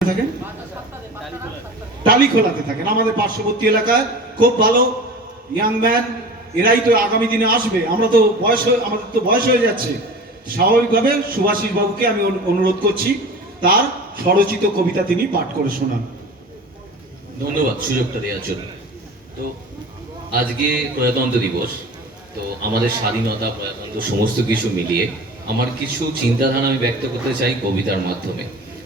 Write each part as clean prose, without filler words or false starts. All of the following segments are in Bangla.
থাকেন টালিখোলাতে থাকেন। আমাদের পার্শ্ববর্তী এলাকায় খুব ভালো ইয়াং ম্যান, এরাই তো আগামী দিনে আসবে। আমাদের তো বয়স হয়ে যাচ্ছে। স্বাভাবিকভাবে সুভাষিস বাবুকে আমি অনুরোধ করছি তার স্বরচিত কবিতা তিনি পাঠ করে শোনান। ধন্যবাদ সুযোগটা দেওয়ার জন্য। তো আজকে প্রজাতন্ত্র দিবস, তো আমাদের স্বাধীনতা প্রজাতন্ত্র সমস্ত কিছু মিলিয়ে আমার কিছু চিন্তাধারা আমি ব্যক্ত করতে চাই কবিতার মাধ্যমে।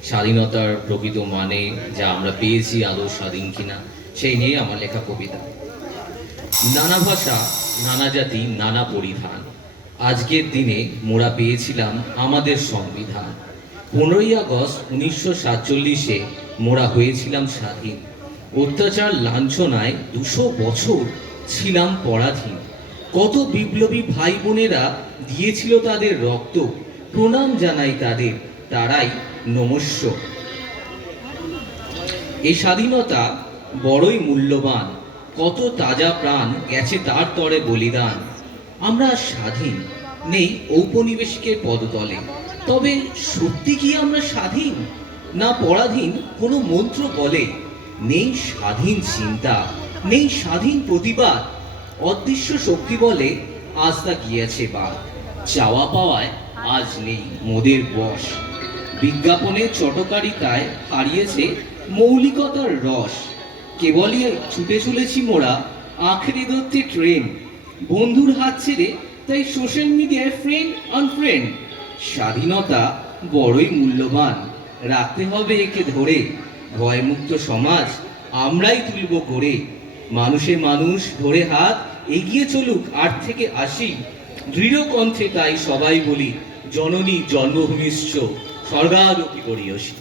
স্বাধীনতার প্রকৃত মানে, যা আমরা পেয়েছি আদৌ স্বাধীন কিনা, সেই নিয়ে আমার লেখা কবিতা। নানা ভাষা, নানা জাতি, নানা পরিধান, আজকের দিনে মোরা পেয়েছিলাম আমাদের সংবিধান। 15ই আগস্ট 1947-এ মোরা হয়েছিলাম স্বাধীন। অত্যাচার লাঞ্ছনায় 200 বছর ছিলাম পরাধীন। কত বিপ্লবী ভাই বোনেরা দিয়েছিল তাদের রক্ত, প্রণাম জানাই তাদের, তারাই নমস্য। এই স্বাধীনতা বড়ই মূল্যবান, কত তাজা প্রাণ গেছে তার তরে বলিদান। আমরা স্বাধীন, নেই ঔপনিবেশিকের পদতলে। তবে সত্যি কি আমরা স্বাধীন? না পরাধীন কোনো মন্ত্র বলে। নেই স্বাধীন চিন্তা, নেই স্বাধীন প্রতিবাদ। অদৃশ্য শক্তি বলে আজ তা গিয়েছে বাদ। চাওয়া পাওয়ায় আজ নেই মোদের বশ। বিজ্ঞাপনের চটকারিতায় হারিয়েছে মৌলিকতার রস। কেবলই ছুটে চলেছি মোরা আখেরি দত্তে ট্রেন। বন্ধুর হাত ছেড়ে তাই সোশ্যাল মিডিয়ায় ফ্রেন্ড আনফ্রেন্ড। স্বাধীনতা বড়ই মূল্যবান, রাখতে হবে একে ধরে। ভয়মুক্ত সমাজ আমরাই তুলব করে। মানুষে মানুষ ধরে হাত এগিয়ে চলুক 8 থেকে 80। দৃঢ় কণ্ঠে তাই সবাই বলি, জননী জন্মভূমিশ্চ স্বর্গাদপি গরীয়সী।